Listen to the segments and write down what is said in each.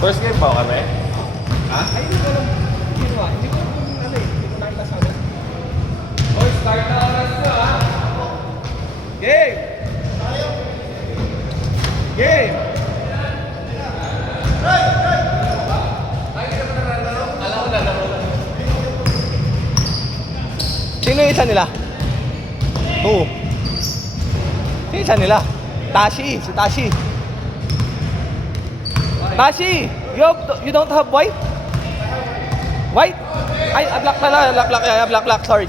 First game pa kami? Ha? Ay, hindi ko alam. Hindi ko alam hindi ko nakita sa amin. Oh, start na oras nyo ha? Game! Game! Alam ko na, Sino yung isa nila? Oo. Sino yung isa nila? Tashi, si Tashi. Tashi, you don't have white? White? Ay, black. Sorry.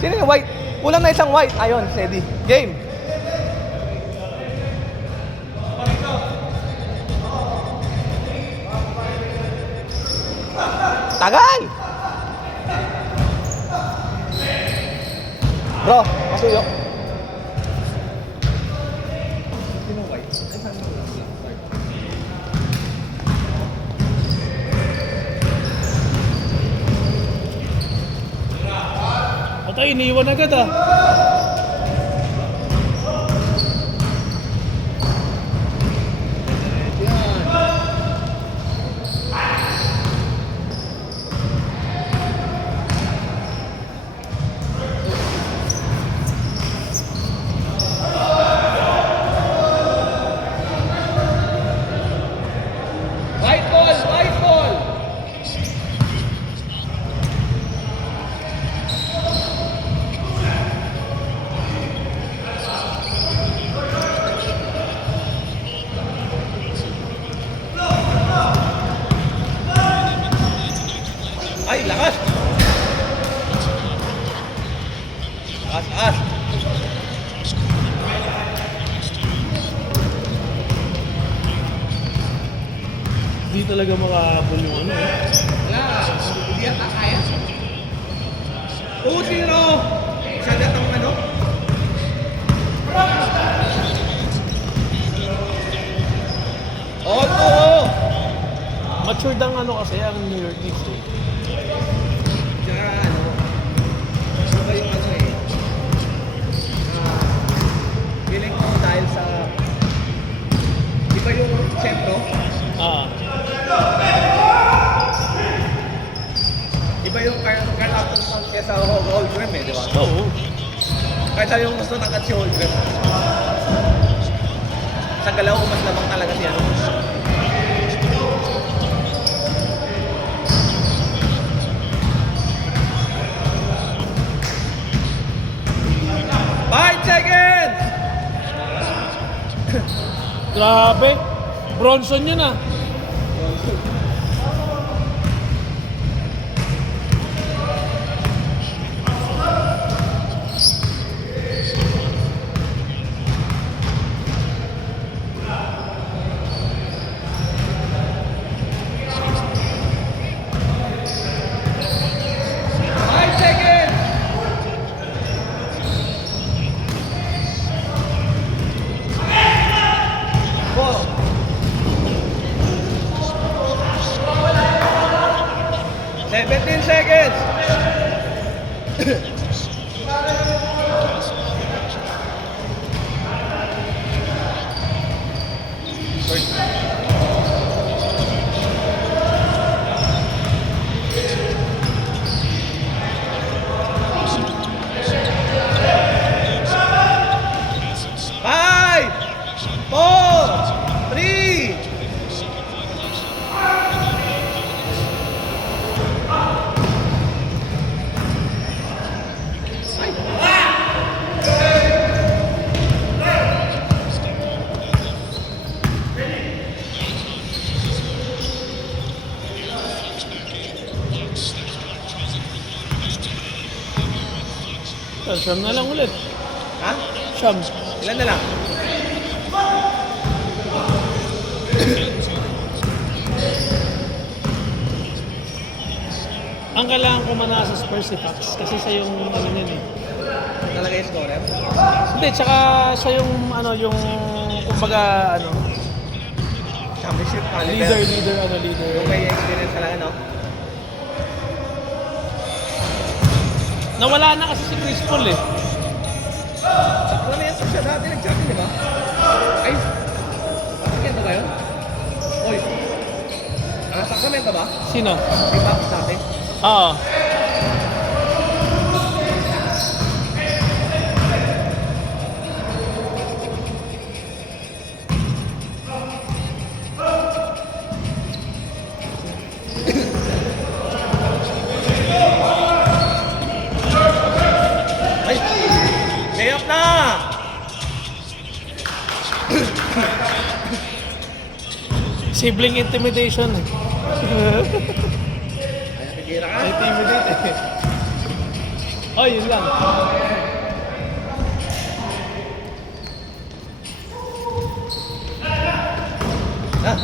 Sino yung white? Kulang na isang white. Ayun, steady. Game. Tagal! Bro, masuyo. Sino white? Ay, saan mo? Patay, iniwan agad ah. White ball! Ay, lakas! Lakas! Hindi talaga makahabol yung ano eh. Wala, hindi yata kaya. Sino? Siya datang ano? Oo! Matured ang ano kasi ang New York Knicks eh. Tsaka ano, iba yung ano eh. Feeling ko dahil sa iba yung sentro, Ah, iba yung karapatan kesa Holmgren eh, di ba? oo. Kaysa yung mas natangkat si Holmgren. Sa galaw, mas lamang talaga siya. Five seconds! Grabe. Bronson yun ah. Five seconds! Four. 17 seconds! Five, four, three. Siyam na lang ulit. Ha? Siyam. Ilan na lang? Ang kailangan ko manasa sa Spurs si Pax kasi siya yung ano yun eh. Talaga yung scorer? Hindi, tsaka siya yung ano yung kumbaga ano Championship caliber. leader. Yung may experience talaga, no? Nawala na kasi si Chris Paul eh. Alam mo yan, siya dati nag-champion, di ba? Ay! Bakit yan ba yun? Oy! Sacramento ba? Sino? Di ba? Dati. Oo. Ay! Layup na! Sibling intimidation. Pigila ka? Intimidate eh. Oh, yun lang. Ah.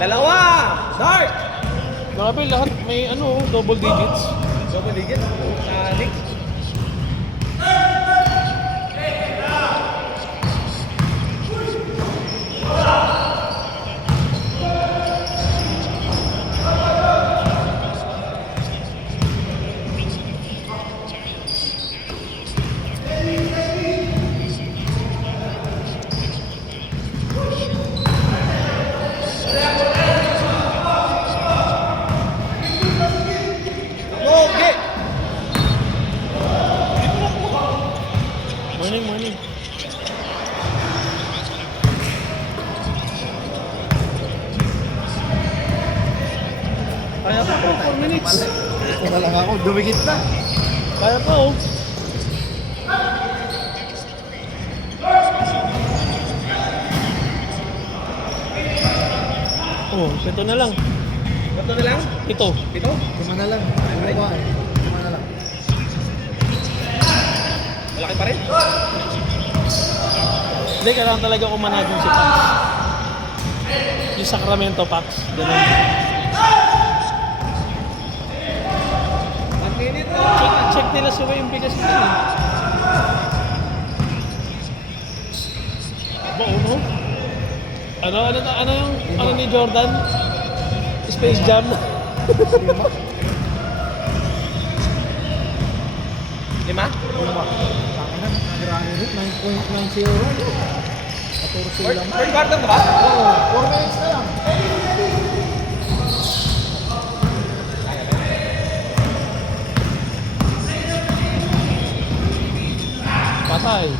Dalawa! Start! Grabe, lahat may ano, double digits. Double digit? Nick? Okay! Morning, morning. Kaya pa po, 4 minutes. Wala lang ako, dumikit na. Kaya pa oh. Oh, ito na lang. Bato na lang? Ito. Ito? Lima na lang. Lima eh. Lima na lang. Malaki pa rin? Hindi, kailangan talaga umanagin si Pax. Yung Sacramento Pax. Ganun. 1 minute na! Check nila si Wayne bigas nila. Aba, ano? Ano yung, ano ni Jordan? Space Jam. Lima. Lima? Lima. Tangin na, granite. 9.90 euro. 14 lang. Third quarter na ba? Oo, 4 minutes na lang. Patay.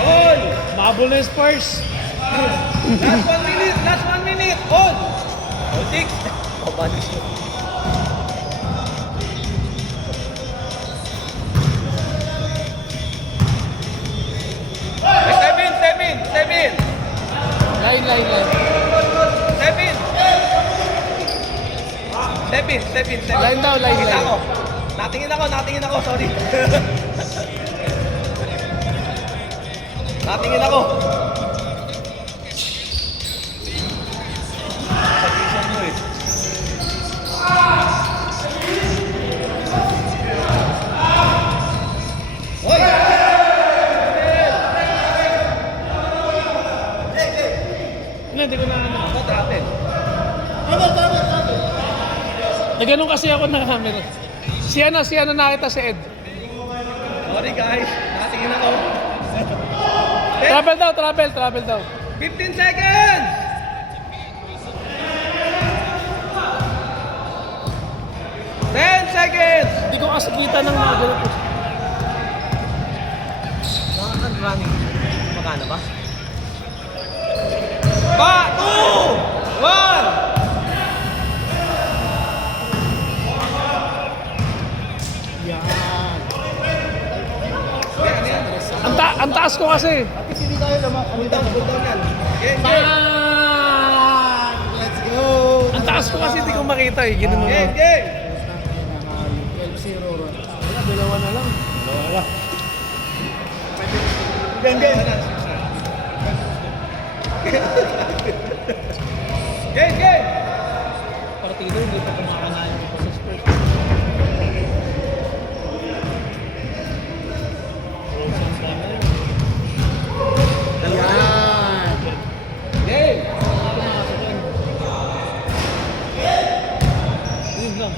Hold! Mabul na yung Spurs. Last 1 minute! Last 1 minute! Hold! Hold, six! Oh, banis mo. Seven! Line. Seven! Line daw, line. Kita ako. Natingin ako, sorry. Natingin ako. Pag-isip mo eh. Hoy! Hindi ko na ano. Ako, travel. Nagano'n kasi ako ng camera. Si ano nakita si Ed. Sorry guys, natingin ako. Travel daw. 15 seconds! Ten seconds! Hindi ko kasi kita ng mga ganito. Running. Magkano ba? 2! 1! Yan. Ang taas ko kasi. At least hindi tayo lamang. Cool down yan. Game! Let's go. Ang taas ko kasi hindi ko makita eh. Ganun mo. Game! 12-0 run. Wala, dalawa na lang. Game! Partido, hindi pa kumakanayan ko sa Spurs. Yan. Game! Yun lang.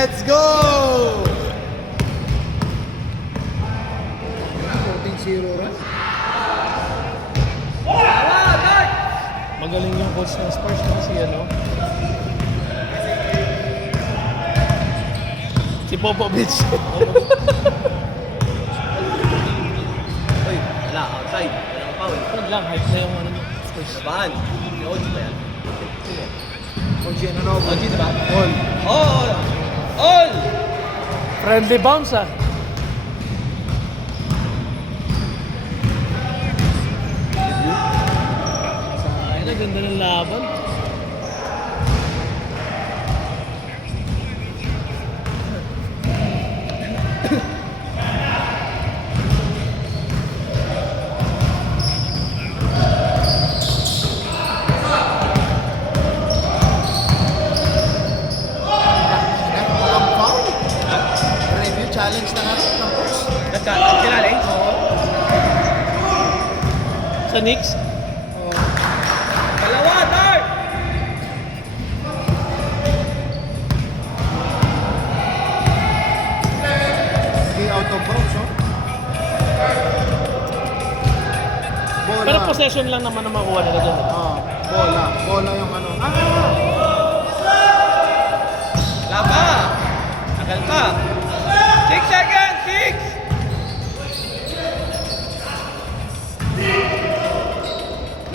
Let's go! 14-0 run. Magaling yung coach ng Spurs kasi ano. Si Popovich. Uy, wala, outside. Walang foul. Ano lang, hype na yung ano ng Spurs. Labahan. Si OG ba yan? OG ano na OG, diba? All. All! All! Friendly bounce ah. Ay, ganda ng laban. Walang foul. Review challenge na natin ng coach. Nagka-challenge? Sa Knicks, Dalawa, Dart! Hindi out of bounds, oh. Bola. pero possession lang naman ang makuha nila dyan. Bola. Bola yung ano. Laba! Tagal pa! 6 seconds! 6!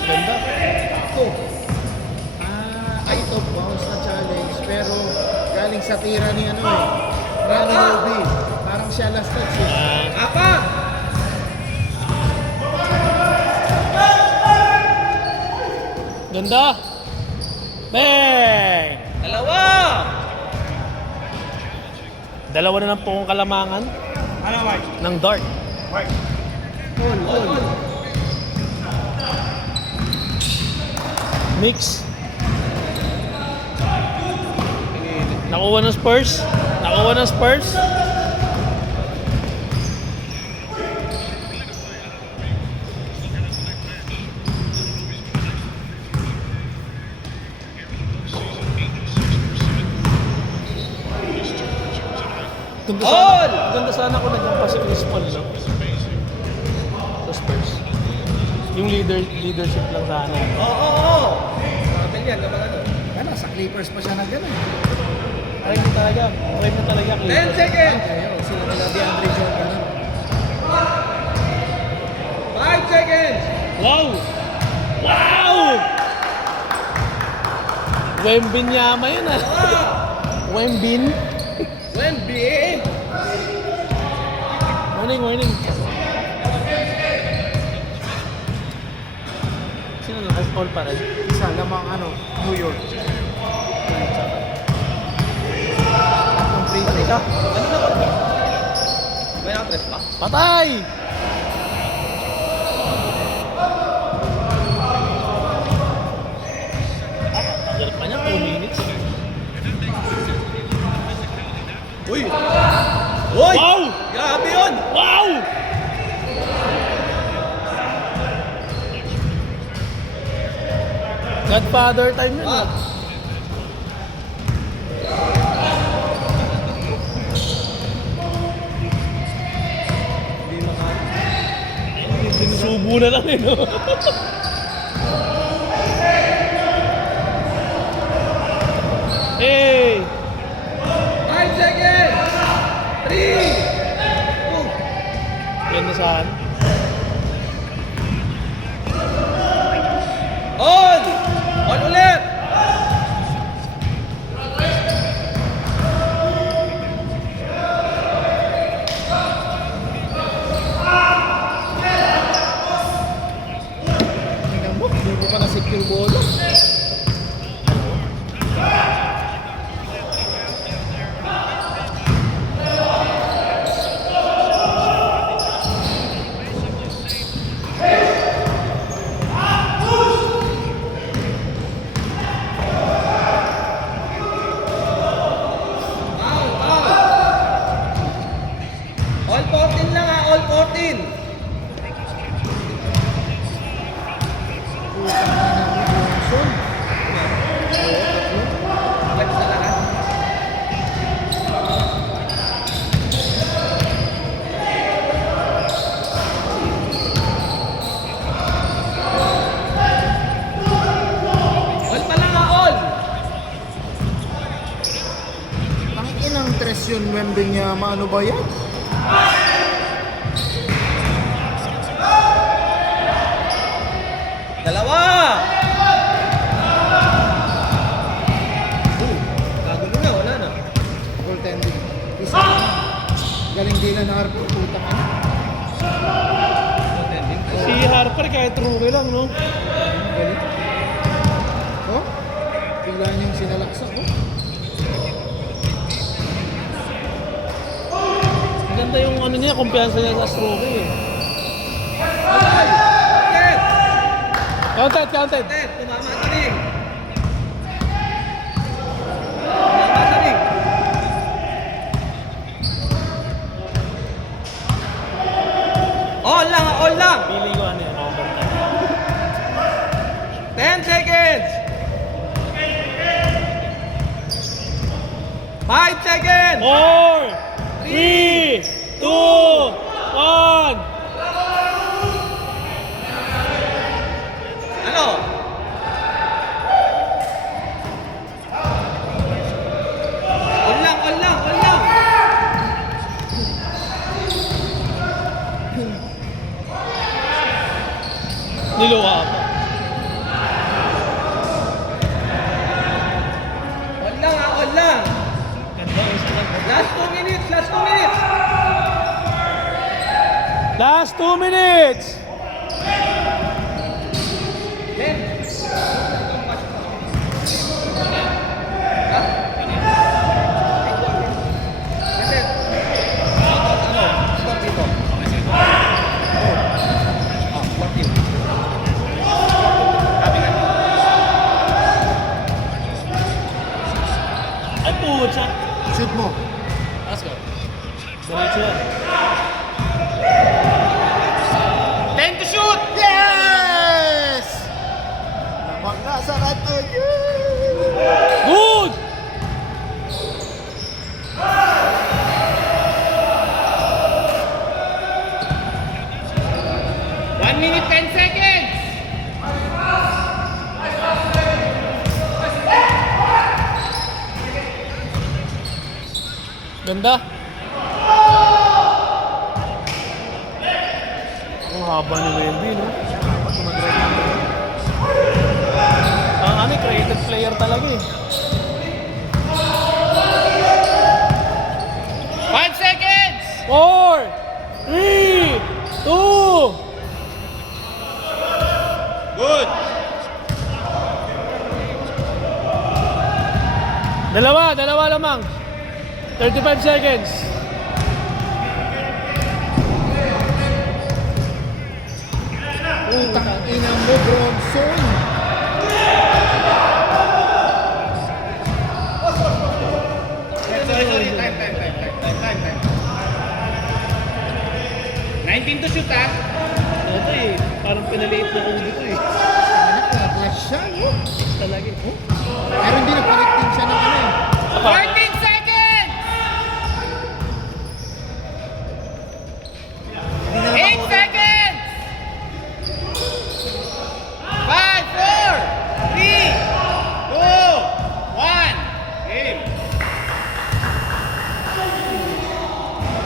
Ganda. Ako. Out of bounds na challenge. Pero galing sa tira ni ano eh. Rani Ruby. Parang siya last touch eh. Apa! Ganda. Bang! Dalawa! Dalawa na ng pong kalamangan. Ng dart. All. Mix. Nakuha ng Spurs. Nakuha ng Spurs. Ganda All! sana, ganda sana kung naging pa si Chris Paul no? Sa Spurs. Yung leadership lang sana. Oo! Kapil yan kapag ano. Ano, sa Clippers pa siya na gano'n. Try mo talaga. Try mo talaga. 10 seconds! Kaya sila nila DeAndre Jordan. 5 seconds! Wow! Wow! Wembinyama yun ah. Wembin. Wemby! Morning. Sino na? All pa rin. Isa lamang ano, New York. Tatlong free throw. Isa? Ano na ba? May nakatres pa? Patay! Tagal pa niya, 2 minutes. Uy! Uy! Wow! Grabe yun! Wow! Godfather time yun ah. Subo na lang eh no? Hey! 5 seconds! 3! Ganda saan? On! On ulit! Tingnan mo, hindi mo pa na-secure bola. All 14 lang ha, all 14! Johnson. Flex na lahat. Wembenyama, ano ba yan? Dalawa! Gagulo na, wala na. Goaltending. Isa lang. Galing Dylan Harper, putang ano. Si Harper kahit rookie lang, no? Galing. Oh? Bigla niyang sinalaksak, oh. Maganda yung ano niya, kumpiyansa niya sa rookie eh. Counted, counted. Tumama sa ring. Tumama sa ring. All lang, all lang. Pili ko ano yan, overtime. 10 seconds. 5 seconds. 4, 3, 2, 1. Ano? All lang, all lang, all lang. Niluwa pa. All lang, all lang. Ganda yung sila. Last 2 minutes, last 2 minutes. Last 2 minutes. Then, Ay, pucha. Shoot mo. Let's go. Diretso yan. 10 to shoot! Yes! Namangga sa rato. Yeah! Good! One minute, 10 seconds! Ganda. Ang haba ni Wemby, no? Ang ano, creative player talaga eh. 5 seconds! 4, 3, 2. Good! Dalawa lamang. 35 seconds. Putang ina mo, Bronson. Sorry, time. 19 to shoot, ah. Ito eh, parang pinaliit na kong dito eh. Anak, na-flash siya, no? Talaga eh. Pero hindi nagpalit din siya ng ano eh.